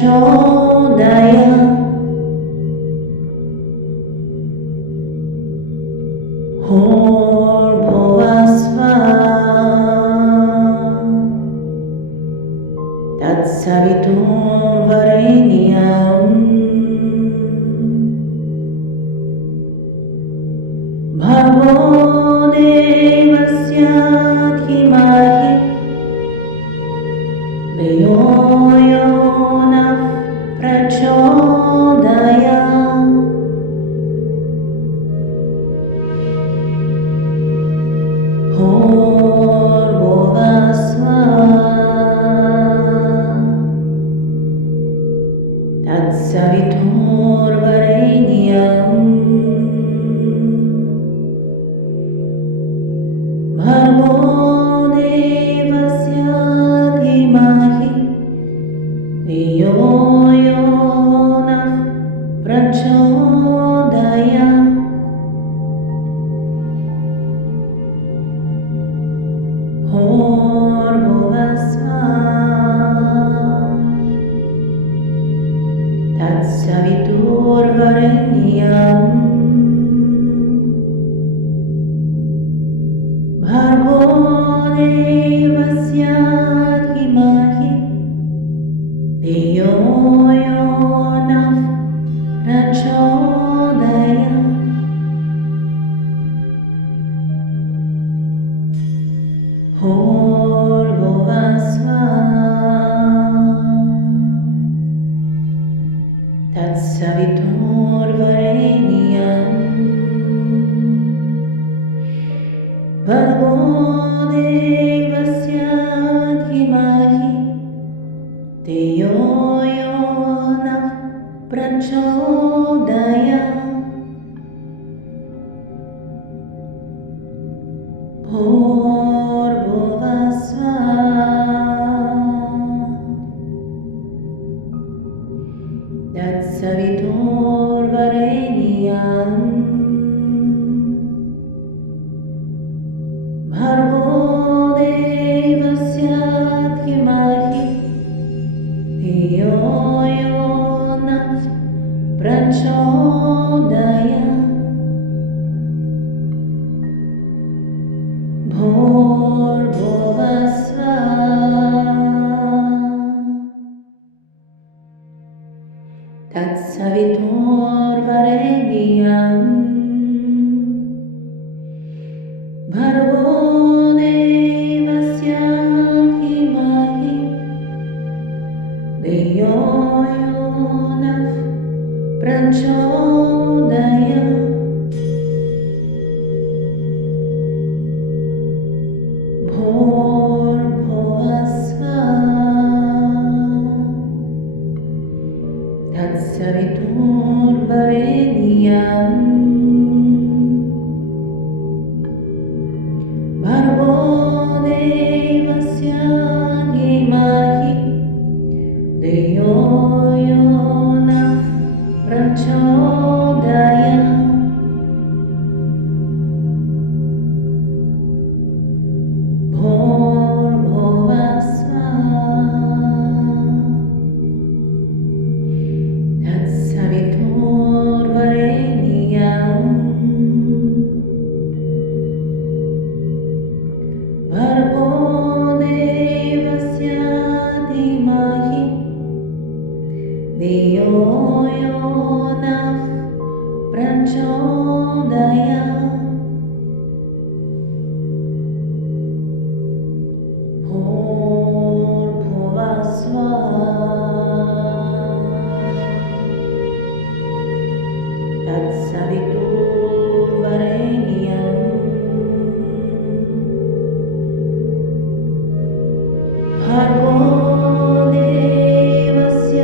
प्रचोदयात्। तत्सवितुर्वरेण्यं भर्गो देवस्य धीमहि धियो यो नः प्रचोदयात्। तत्सवितुर्वरेण्यं भर्गो देवस्य धीमहि धियो यो नः प्रचोदयात्। तत्सवितुर्वरेण्यं भर्गो देवस्य धीमहि धियो यो नः प्रचोदयात्। तत्सवितुर्वरेण्यं भर्गो देवस्य धीमहि धियो यो नः प्रचोदयात्। तत्सवितुर्वरेण्यं भर्गो देवस्य धीमहि धियो यो नः प्रचोदयात्। तत्सवितुर्वरेण्यं भर्गो देवस्य धीमहि धियो यो नः प्रचोदयात्। तत्सवितुर्वरेण्यं भर्गो देवस्य धीमहि धियो यो नः प्रचोदयात्। तत्सवितुर्वरेण्यं भर्गो देवस्य धीमहि धियो यो नः प्रचोदयात्। तत्सवितुर्वरेण्यं भर्गो देवस्य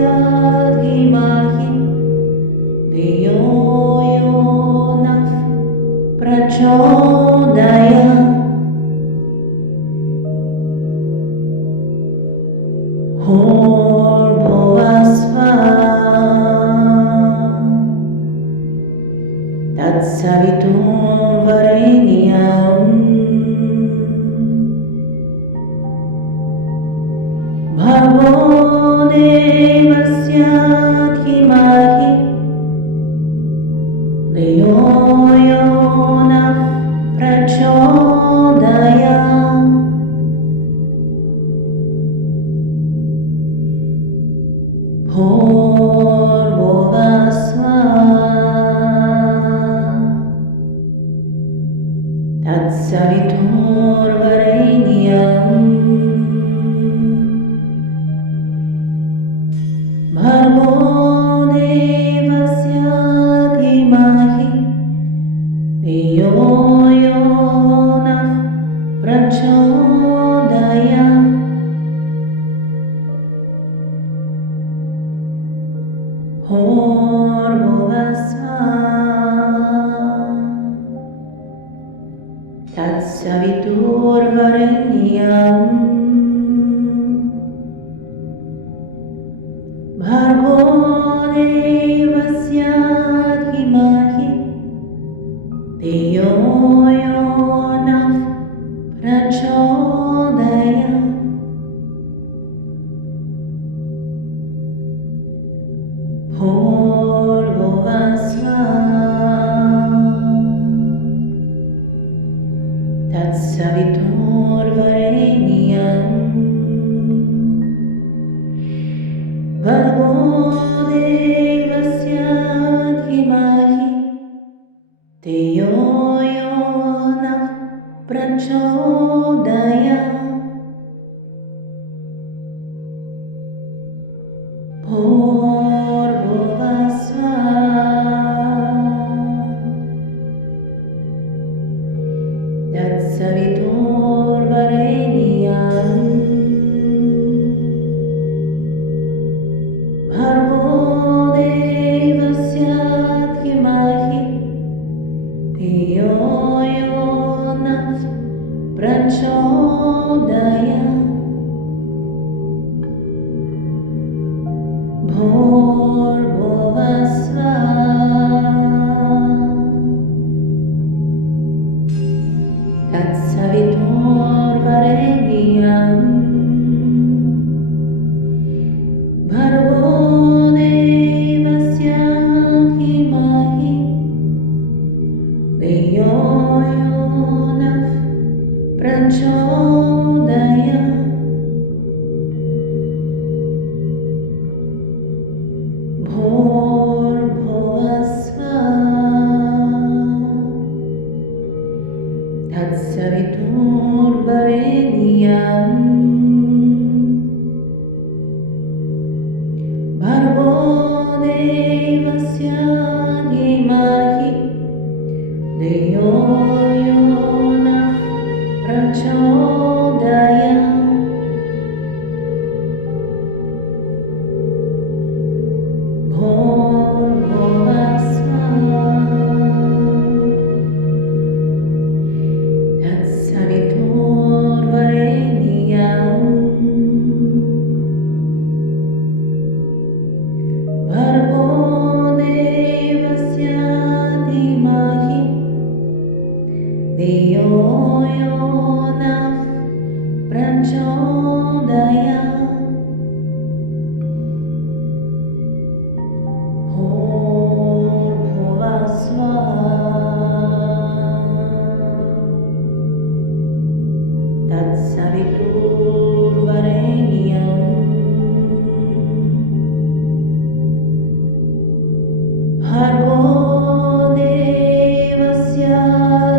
धीमहि धियो यो नः Prachodaya Bhurvasva Tatsaviturvarenyam Bhargo Devasya Dhimahi Dhiyo Yo Nah Prachodayat Bhurvasva Tatsaviturvarenyam Bhargo Devasya Dhimahi Dhiyo Yo Nah Prachodayat Bhurvasva Tatsaviturvarenyam Bhargo Devasya Dhimahi Dhiyo Yo Nah Prachodayat Bhurvasva Tatsaviturvarenyam Bhargo Devasya Dhimahi Dhiyo Yo Nah Prachodayat Bhurvasva Tatsaviturvarenyam Bhargo Devasya Dhimahi Dhiyo Yo Nah Prachodayat Bhurvasva Tatsaviturvarenyam Bhargo Devasya Dhimahi Dhiyo Yo Nah Prachodayat Bhurvasva Tatsaviturvarenyam Bhargo Devasya Dhimahi Dhiyo Yo Nah Prachodayat Bhurvasva Tatsaviturvarenyam Bhargo Devasya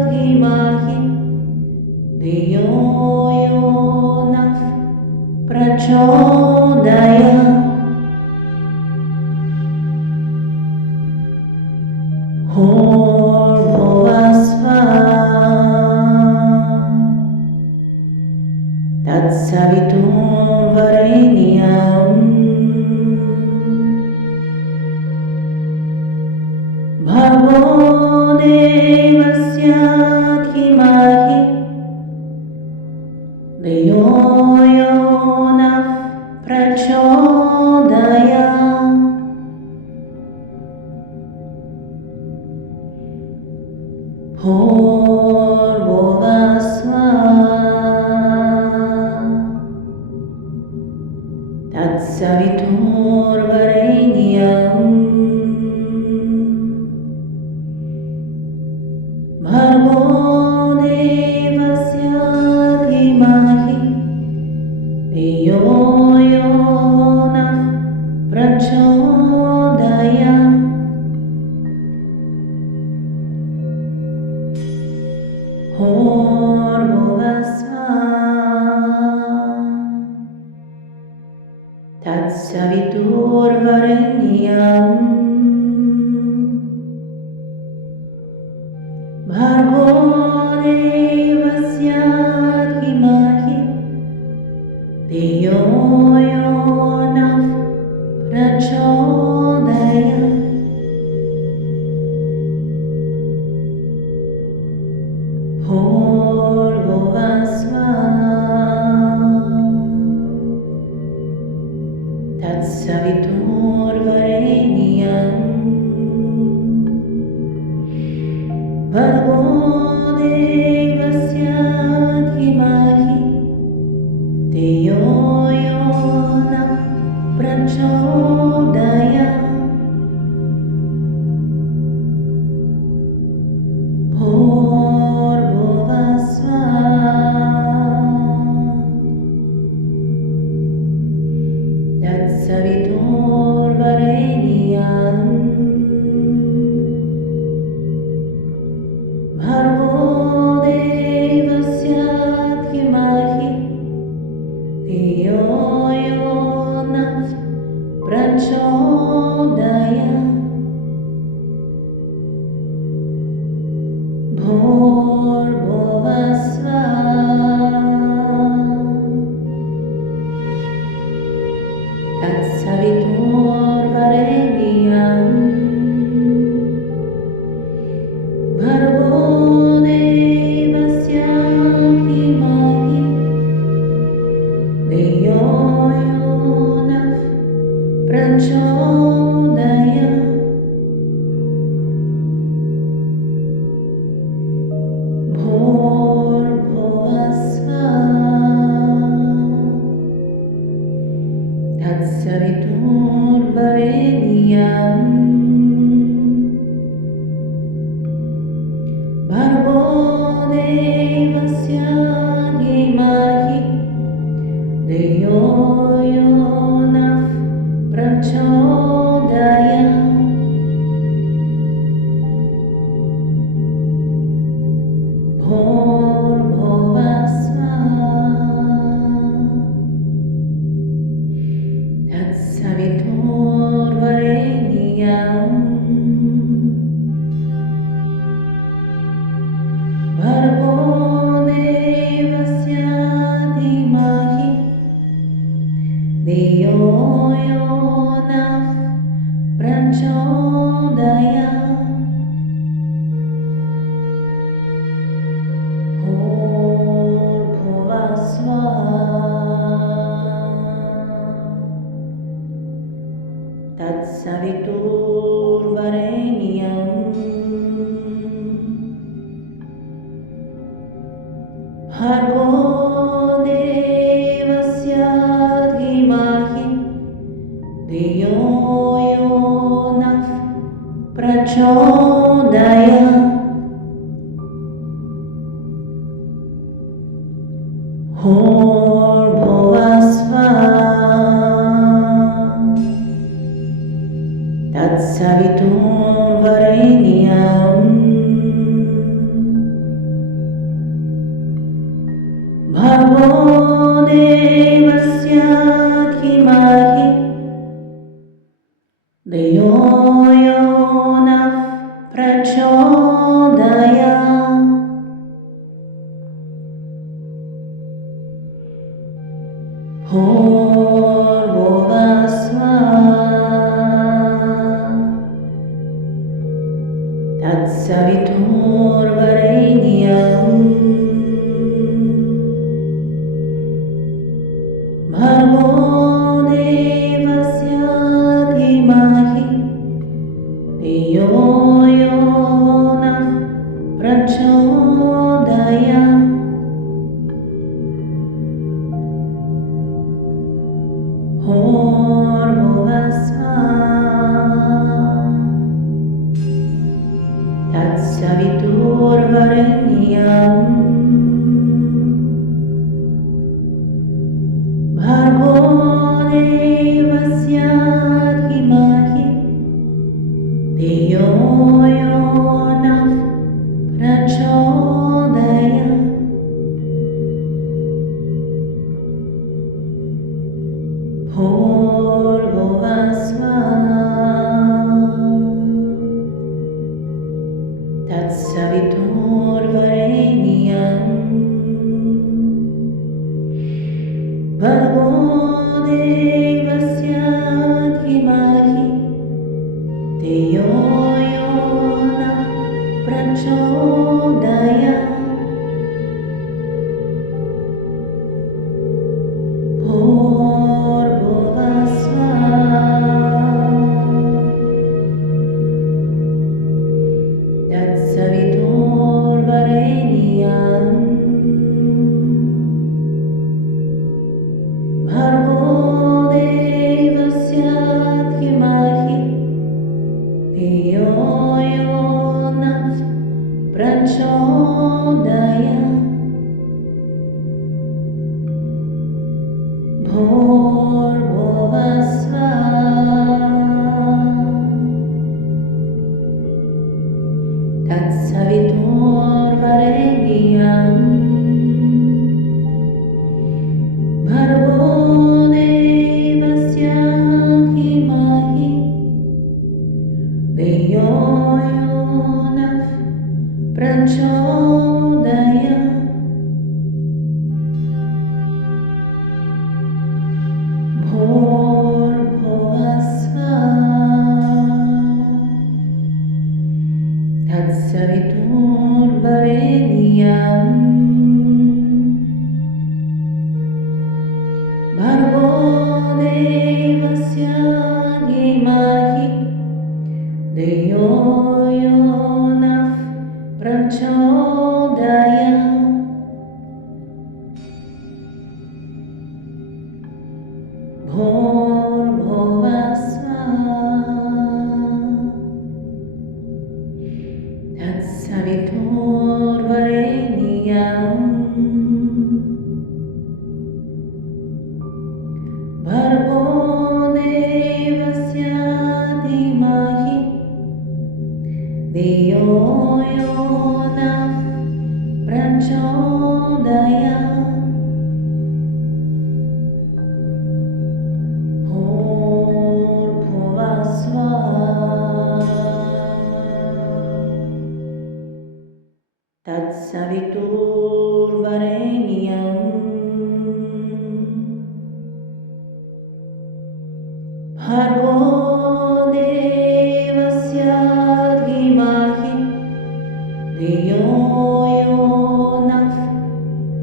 Dhimahi Dhiyo Yo Nah Prachodayat Bhurvasva Tatsaviturvarenyam Bhargo Devasya Dhimahi Dhiyo Yo Nah Prachodayat Bhurvasva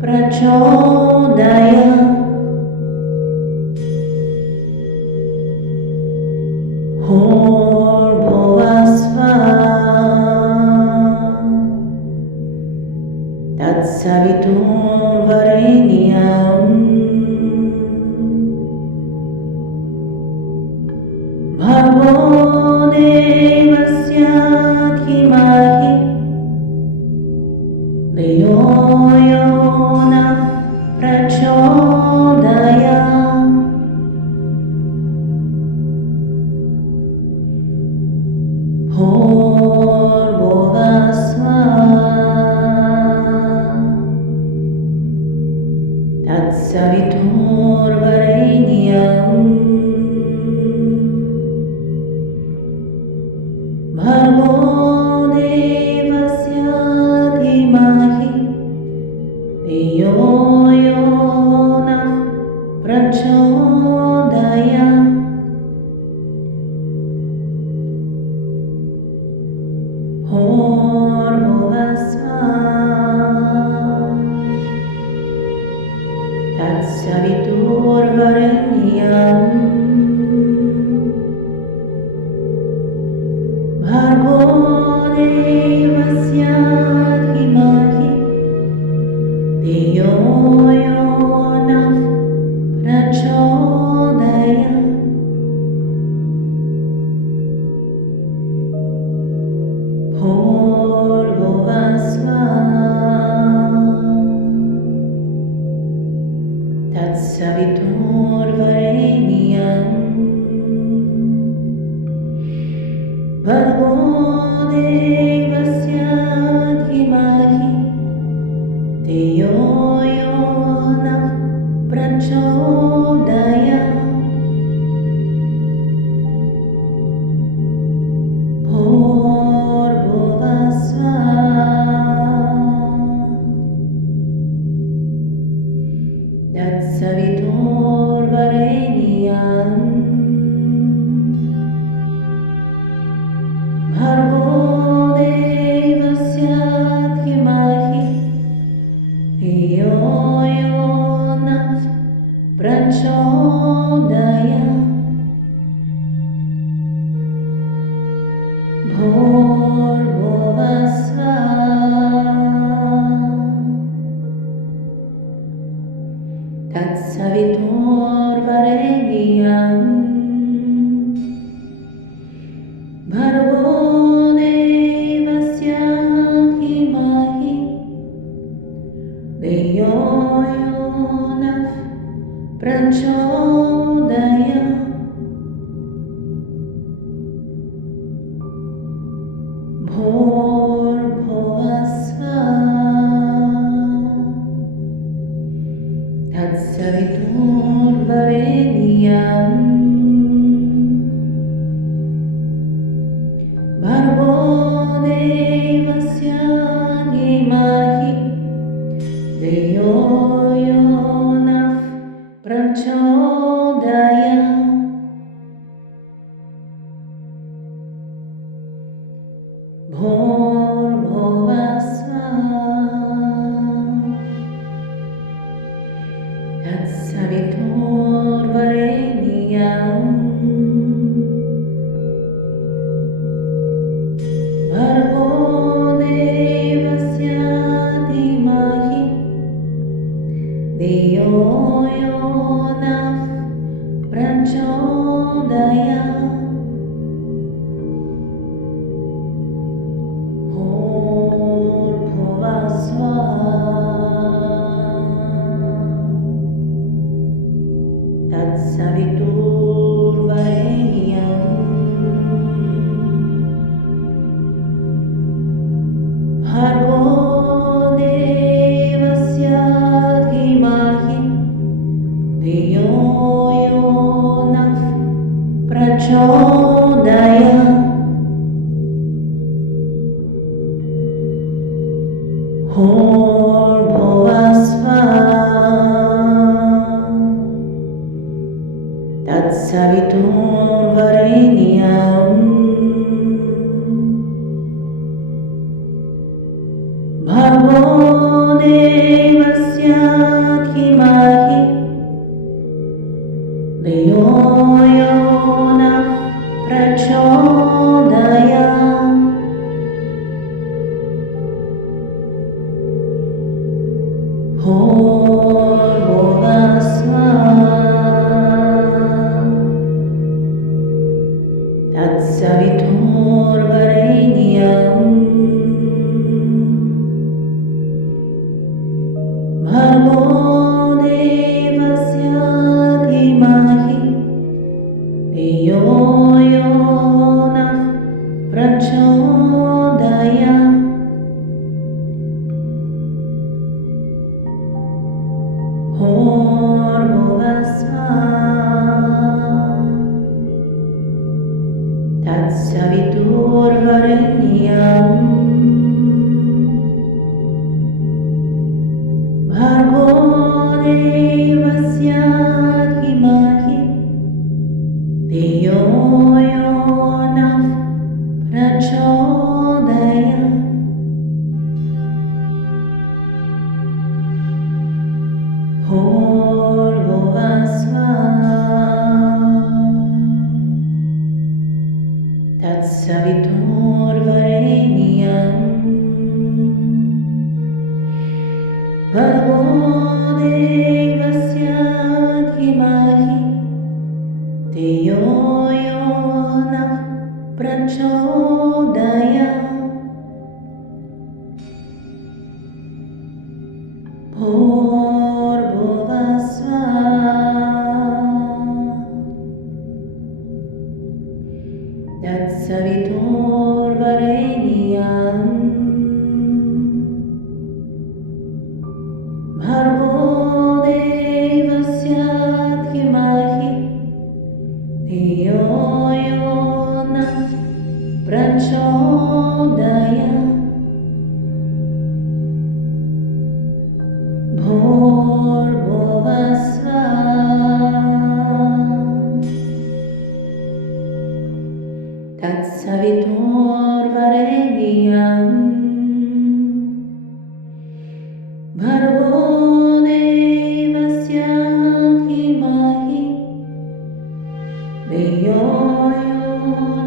प्रचोदयात् तत्सवितुर्वरेण्यं भर्गो देवस्य धीमहि धियो यो नः प्रचोदयात् तत्सवितुर्वरेण्यं भर्गो देवस्य धीमहि धियो यो नः प्रचोदयात् तत्सवितुर्वरेण्यं भर्गो देवस्य धीमहि धियो यो नः प्रचोदयात् तत्सवितुर्वरेण्यं भर्गो देवस्य धीमहि धियो यो नः प्रचोदयात् तत्सवितुर्वरेण्यं भर्गो देवस्य धीमहि धियो यो नः प्रचोदयात् तत्सवितुर्वरेण्यं भर्गो देवस्य धीमहि धियो यो नः प्रचोदयात् तत्सवितुर्वरेण्यं भर्गो देवस्य धीमहि धियो यो नः प्रचोदयात् तत्सवितुर्वरेण्यं भर्गो देवस्य धीमहि धियो यो नः प्रचोदयात् तत्सवितुर्वरेण्यं भर्गो देवस्य धीमहि धियो यो नः प्रचोदयात् Bhurvasva Tatsaviturvarenyam Bhargo Devasya Dhimahi Dhiyo Yo Nah Prachodayat Bhurvasva Tatsaviturvarenyam Bhargo Devasya Dhimahi Dhiyo Yo Nah Prachodayat Bhurvasva Tatsaviturvarenyam Bhargo Devasya Dhimahi Dhiyo Yo Nah Prachodayat Bhurvasva Tatsaviturvarenyam Bhargo Devasya Dhimahi Dhiyo Yo Nah Prachodayat Bhurvasva Tatsaviturvarenyam Bhargo Devasya Dhimahi Dhiyo Yo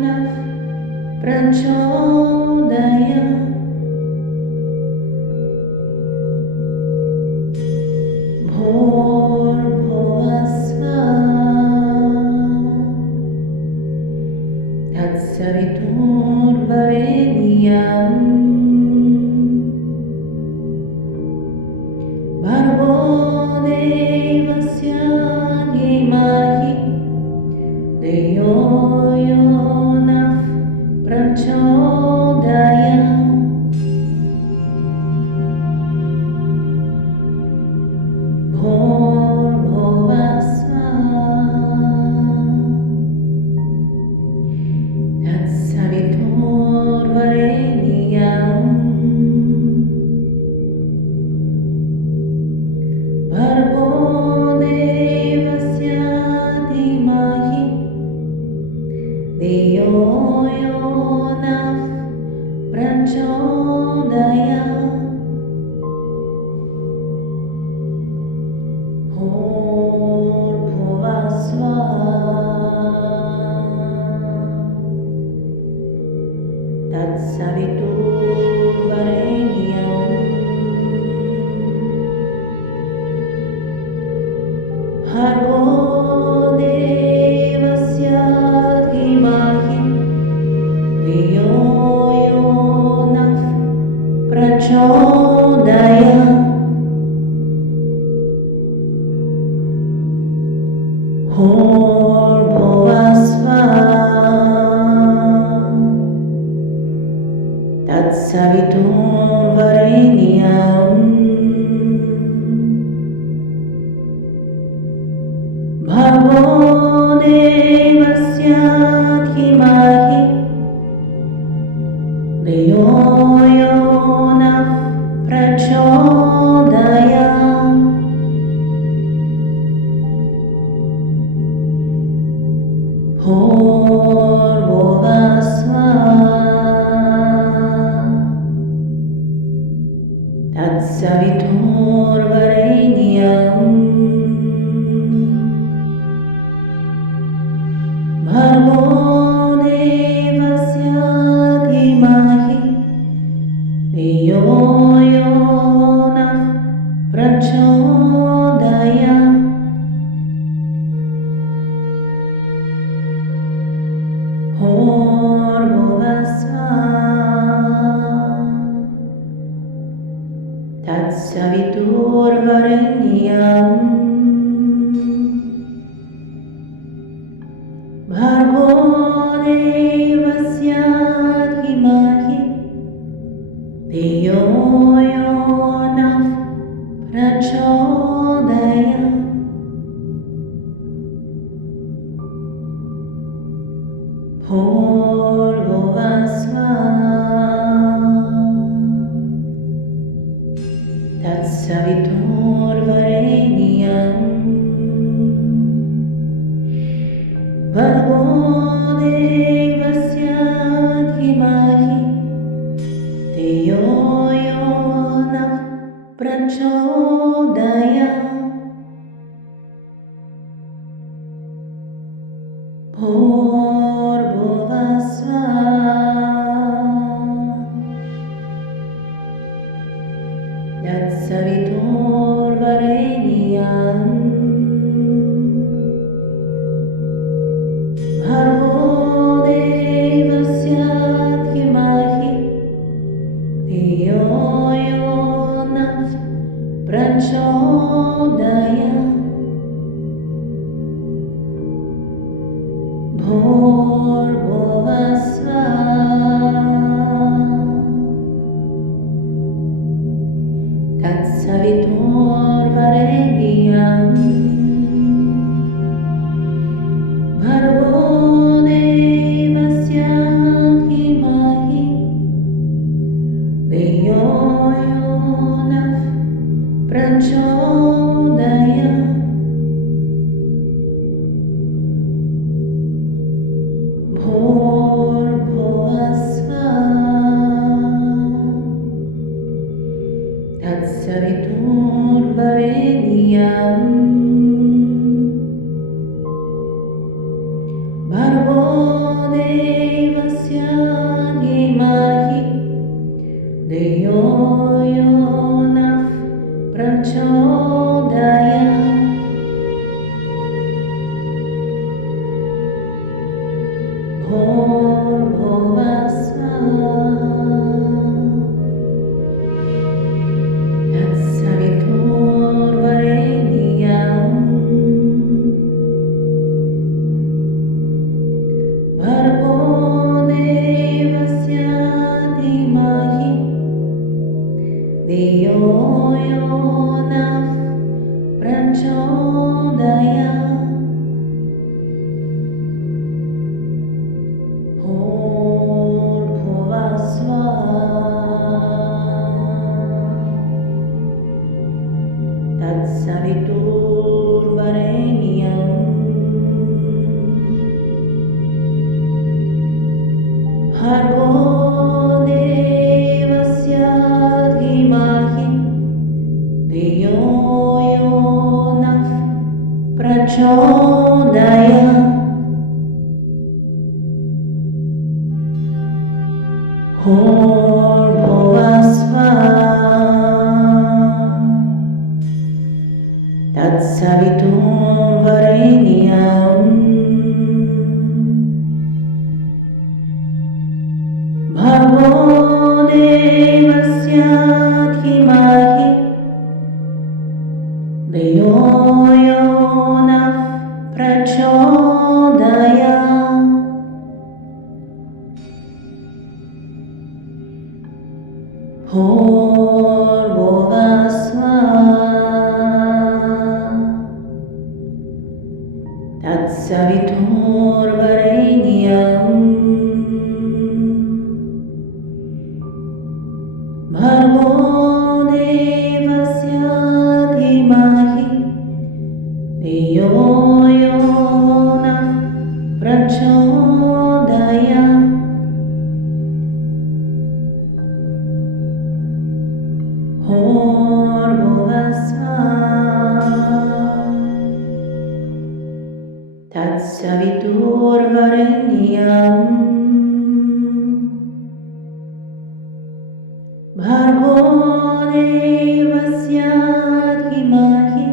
Nah Prachodayat Bhurvasva Tatsaviturvarenyam Bhargo Devasya Dhimahi Dhiyo Yo Nah Prachodayat Bhurvasva Tatsaviturvarenyam Bhargo Devasya Dhimahi Dhiyo Yo Nah Prachodayat Bhurvasva Tatsaviturvarenyam Bhargo Devasya Dhimahi Dhiyo Yo Nah Prachodayat Bhurvasva Tatsaviturvarenyam Bhargo Devasya Dhimahi Dhiyo Yo Nah Prachodayat Bhurvasva प्रचोदय भूर्भुवस्सुः तत्सवितुर्वरेण्यम् भर्गो देवस्य धीमहि धियो यो नः प्रचोदयात् भूर्भुवस्सुः तत्सवितुर्वरेण्यम् भर्गो देवस्य धीमहि धियो यो नः प्रचोदयात् भूर्भुवस्सुः तत्सवितुर्वरेण्यम् भर्गो देवस्य धीमहि धियो यो नः प्रचोदयात् भूर्भुवस्सुः तत्सवितुर्वरेण्यम् भर्गो देवस्य धीमहि धियो यो नः प्रचोदयात् भूर्भुवस्सुः तत्सवितुर्वरेण्यम् भर्गो देवस्य धीमहि धियो यो नः प्रचोदयात् भूर्भुवस्सुः तत्सवितुर्वरेण्यम् भर्गो देवस्य धीमहि धियो यो नः प्रचोदयात् भूर्भुवस्सुः तत्सवितुर्वरेण्यम् भर्गो देवस्य धीमहि धियो यो नः प्रचोदयात् भूर्भुवस्सुः तत्सवितुर्वरेण्यम् भर्गो देवस्य धीमहि धियो यो नः प्रचोदयात् भूर्भुवस्सुः तत्सवितुर्वरेण्यम् भर्गो देवस्य धीमहि धियो यो नः प्रचोदयात् भूर्भुवस्सुः तत्सवितुर्वरेण्यम् भर्गो देवस्य धीमहि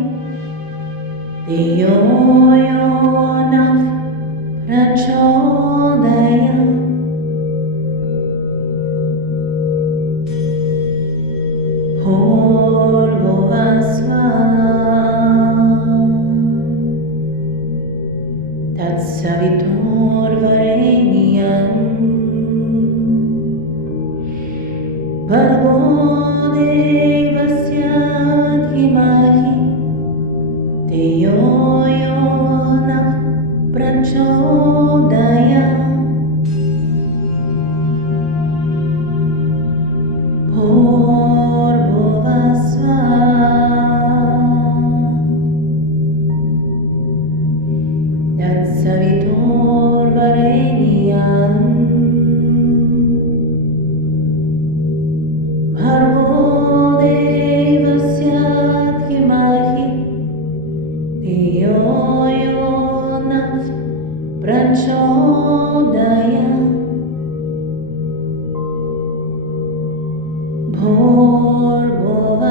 धियो यो नः प्रचोदयात् भूर्भुवस्सुवः तत्सवितुर्वरेण्यं भर्गो देवस्य धीमहि धियो यो नः प्रचोदयात् तत्सवितुर्वरेण्यं भर्गो देवस्य धीमहि धियो यो नः प्रचोदयात्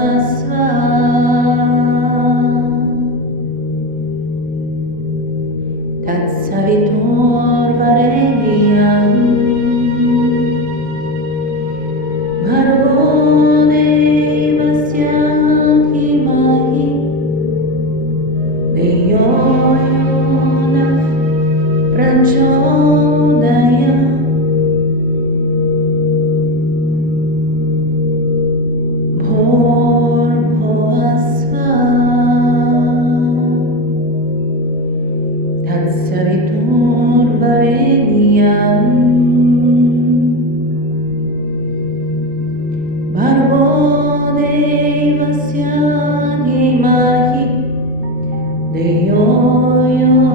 भूर्भुवस्सुवः तत्सवितुर्वरेण्यं भर्गो देवस्य धीमहि धियो यो नः प्रचोदयात् भूर्भुवस्सुवः तत्सवितुर्वरेण्यं भर्गो देवस्य धीमहि धियो यो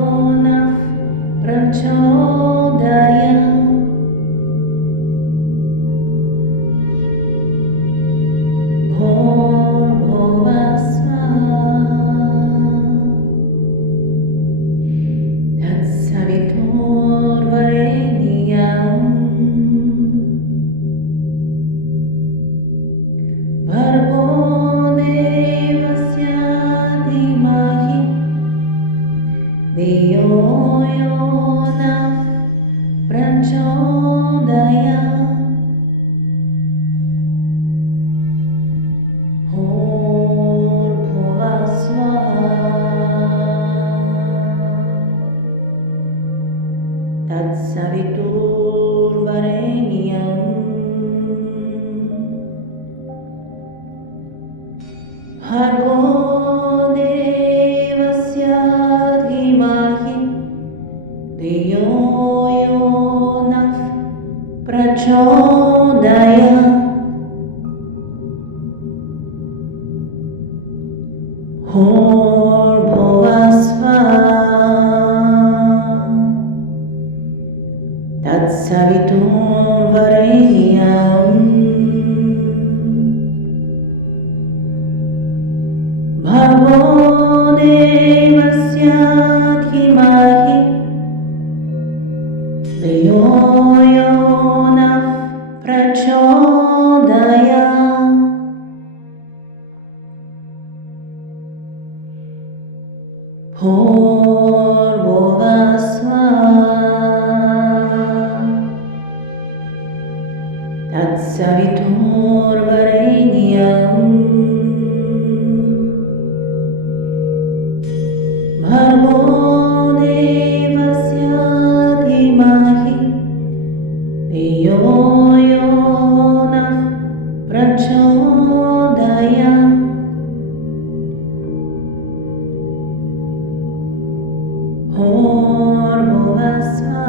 नः प्रचोदयात् तत्सवितुर्वरेण्यं भर्गो देवस्य धीमहि धियो यो नः प्रचोदयात् तत्सवितुर्वरेण्यं भर्गो देवस्य धीमहि धियो यो नः प्रचोदयात् भूर्भुवस्सुवः तत्सवितुर्वरेण्यं भर्गो देवस्य धीमहि धियो यो नः प्रचोदयात् भूर्भुवस्सुवः तत्सवितुर्वरेण्यं भर्गो देवस्य धीमहि धियो यो नः प्रचोदयात् भूर्भुवस्सुवः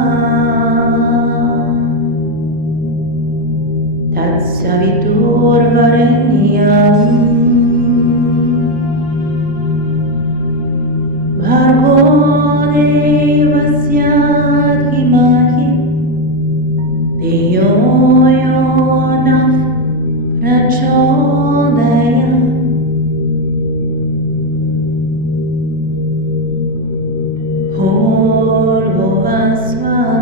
तत्सवितुर्वरेण्यं भर्गो देवस्य धीमहि धियो यो नः प्रचोदयात् भूर्भुवस्सुवः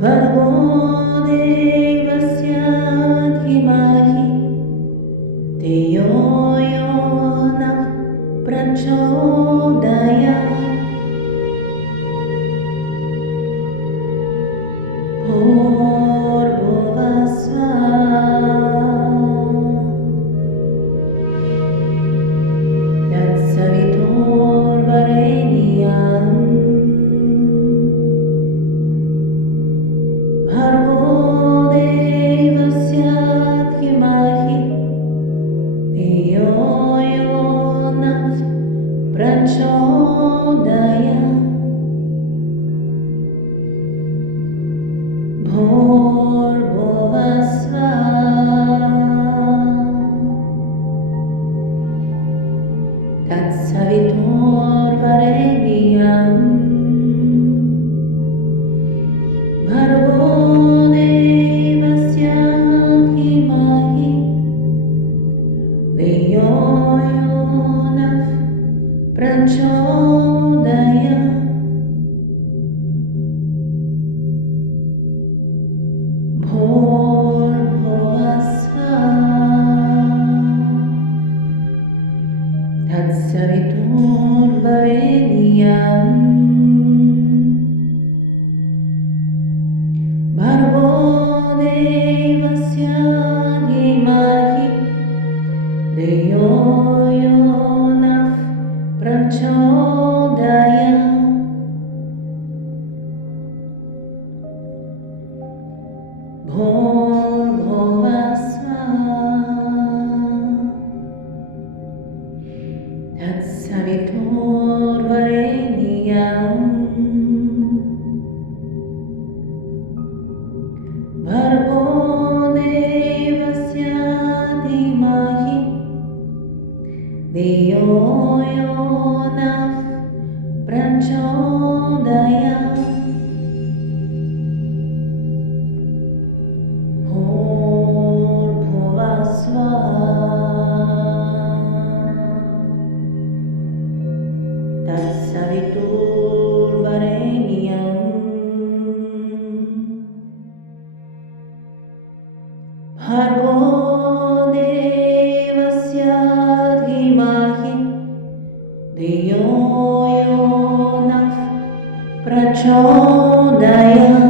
भर्गो देवस्य धीमहि धियो यो नः प्रचोदयात् भूर्भुवः स्वः तत्सवितुर्वरेण्यं भर्गो देवस्य धीमहि धियो यो नः प्रचोदयात् भूर्भुवः स्वः तत्सवितुर्वरेण्यं भर्गो देवस्य धीमहि धियो यो नः प्रचोदयात् भूर्भुवः स्वः तत्सवितुर्वरेण्यं भर्गो देवस्य धीमहि धियो यो नः प्रचोदयात् भूर्भुवः स्वः तत्सवितुर्वरेण्यं भर्गो देवस्य धीमहि धियो यो नः प्रचोदयात् भूर्भुवः स्वः तत्सवितुर्वरेण्यं भर्गो देवस्य धीमहि धियो यो नः प्रचोदयात्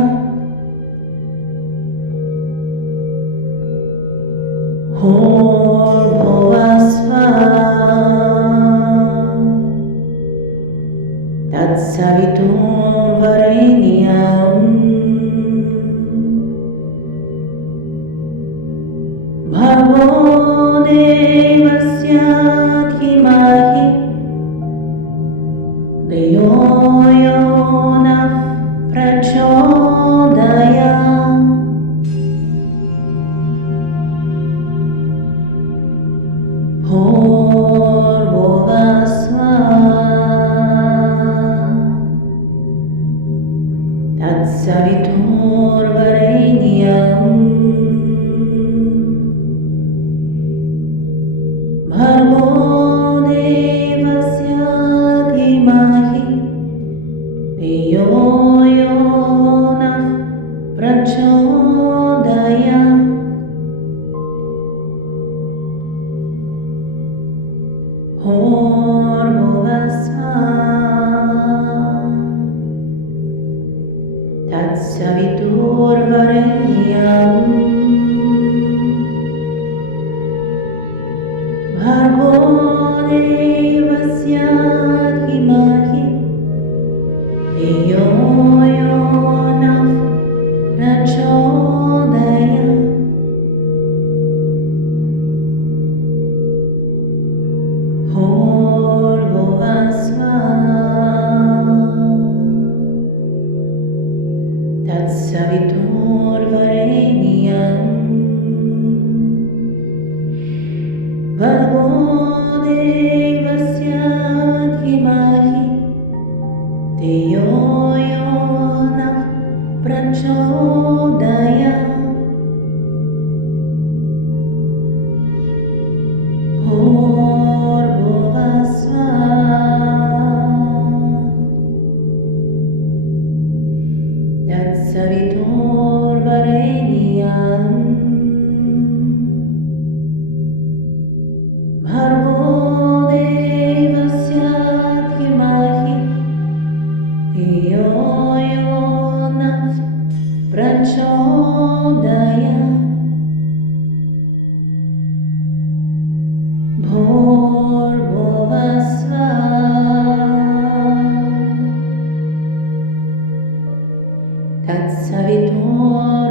भूर्भुवः स्वः तत्सवितुर्वरेण्यं भर्गो देवस्य धीमहि धियो यो नः प्रचोदयात् भूर्भुवः स्वः तत्सवितुर्वरेण्यं भर्गो देवस्य धीमहि धियो यो नः प्रचोदयात् भूर्भुवः स्वः तत्सवितुर्वरेण्यं भर्गो देवस्य धीमहि धियो यो नः प्रचोदयात् भूर्भुवः स्वः तत्सवितुर्वरेण्यं भर्गो देवस्य धीमहि धियो यो नः प्रचोदयात् भूर्भुवः स्वः Tatsaviturvarenyam Bhargo devasya dhimahi Dhiyo yo nah prachodayat Bhurvuvah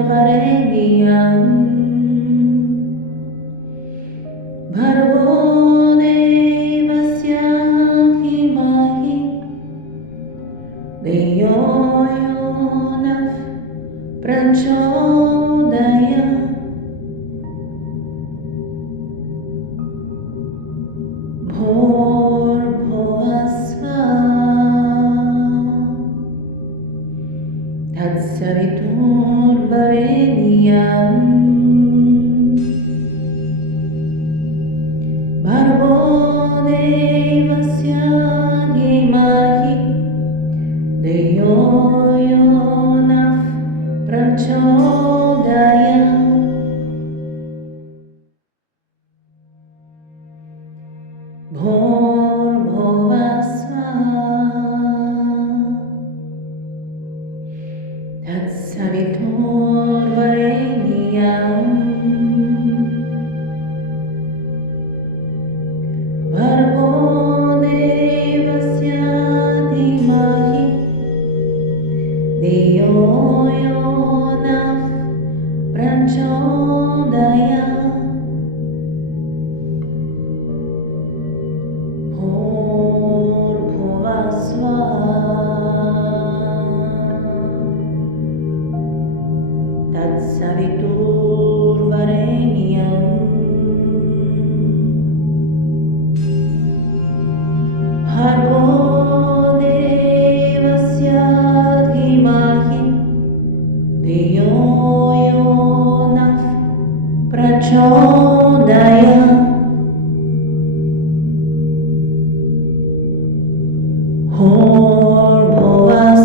Tatsaviturvarenyam Bhargo devasya dhimahi Dhiyo yo nah prachodayat Bhurvuvah Tatsaviturvarenyam Bhargo devasya dhimahi Dhiyo yo nah prachodayat Bhurvuvah Tatsaviturvarenyam Bhargo devasya dhimahi Dhiyo yo nah prachodayat Bhurvuvah Tatsaviturvarenyam Bhargo devasya dhimahi Dhiyo yo nah prachodayat Bhurvuvah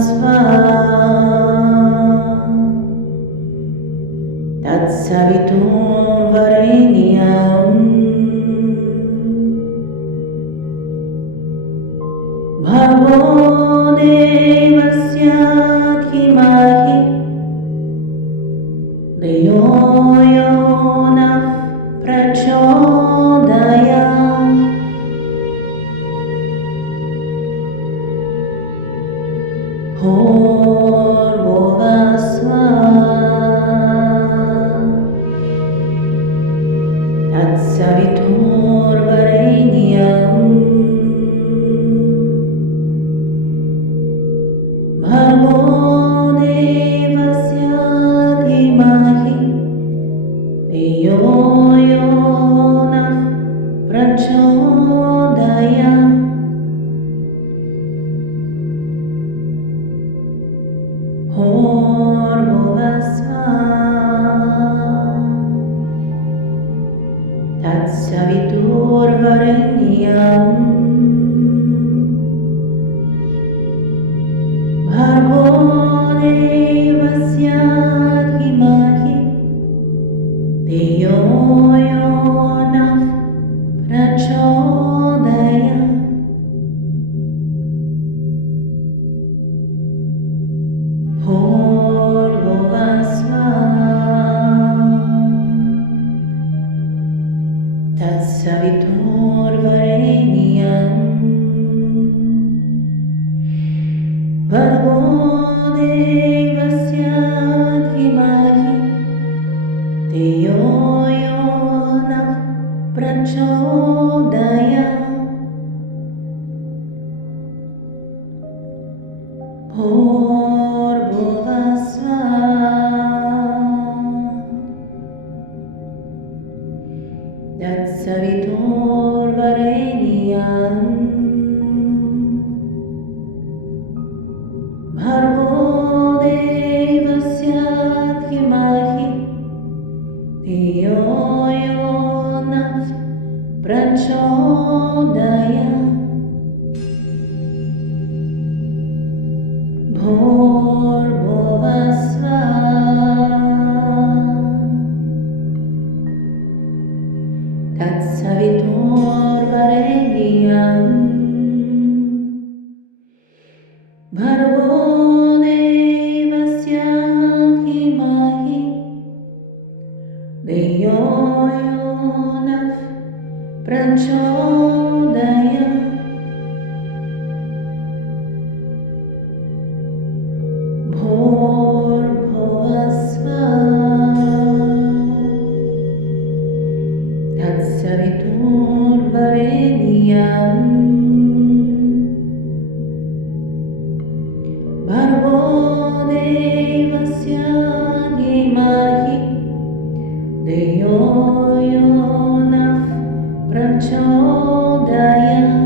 Tatsaviturvarenyam Bhargo devasya dhimahi Dhiyo yo nah prachodayat Bhurvuvah Tatsaviturvarenyam Bhargo devasya dhimahi Dhiyo yo nah prachodayat Bhurvuvah Tatsaviturvarenyam Bhargo devasya dhimahi Dhiyo yo nah prachodayat Bhurvuvah Tatsaviturvarenyam Bhargo devasya प्रचोदयात् भूर्भुवस्सुः तत्सवितुर्वरेण्यम् भर्गो देवस्य धीमहि धियो यो नः प्रचोदयात्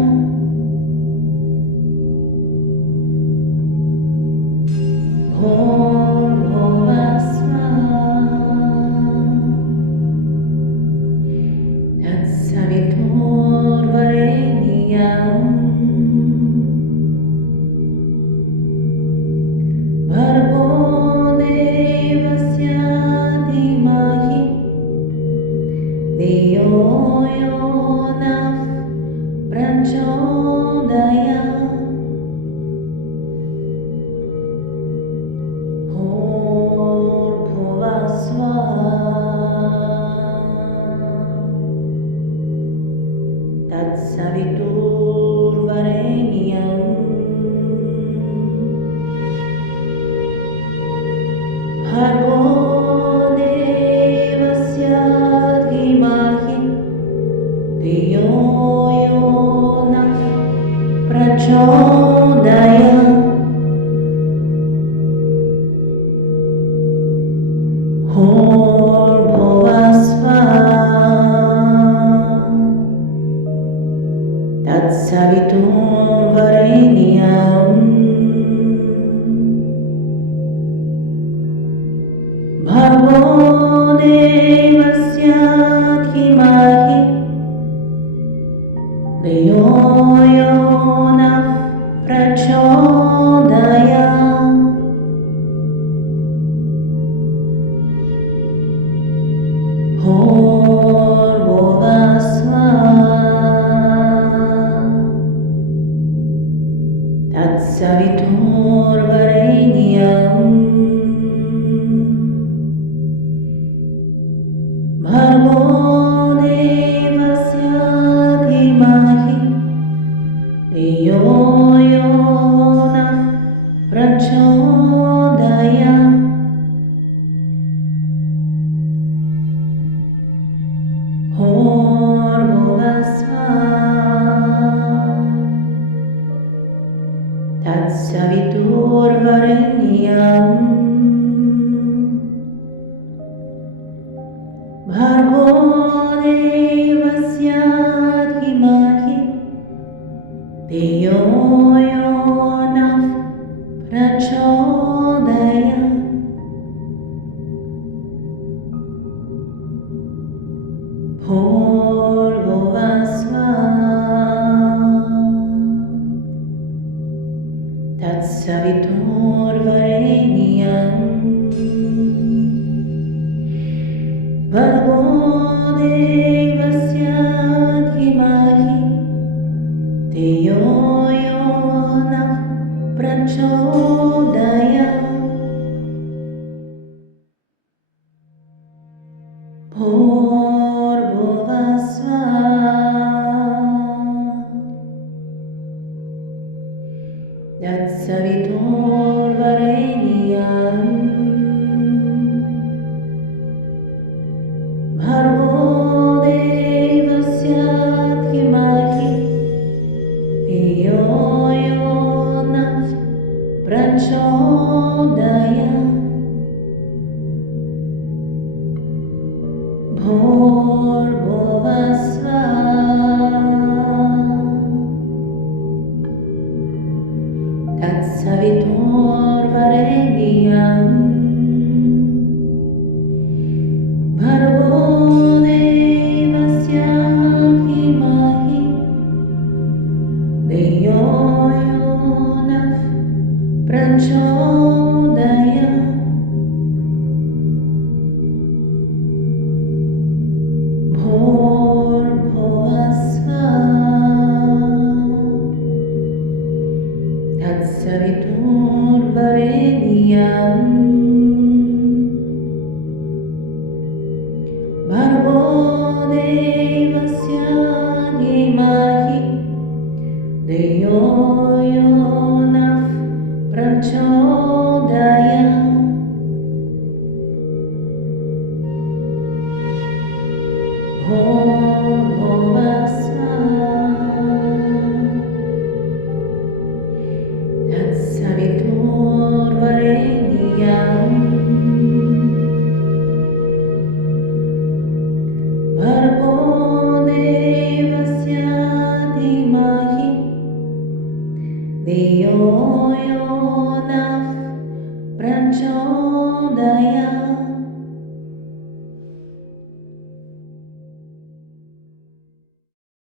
तत्सवितुर्वरेण्यम् भर्गो देवस्य धीमहि धियो यो नः प्रचोदयात् तत्सवितुर्वरेण्यम् भर्गो देवस्य धीमहि धियो यो नः प्रचोदयात् तत्सवितुर्वरेण्यम् भर्गो देवस्य धीमहि धियो यो नः प्रचोदयात् तत्सवितुर्वरेण्यम् भर्गो देवस्य धीमहि धियो यो नः प्रचोदयात् तत्सवितुर्वरेण्यम् भर्गो देवस्य धीमहि धियो यो नः प्रचोदयात् तत्सवितुर्वरेण्यम् भर्गो देवस्य धीमहि धियो यो नः प्रचोदयात् तत्सवितुर्वरेण्यम्। धियो यो नः प्रचोदयात्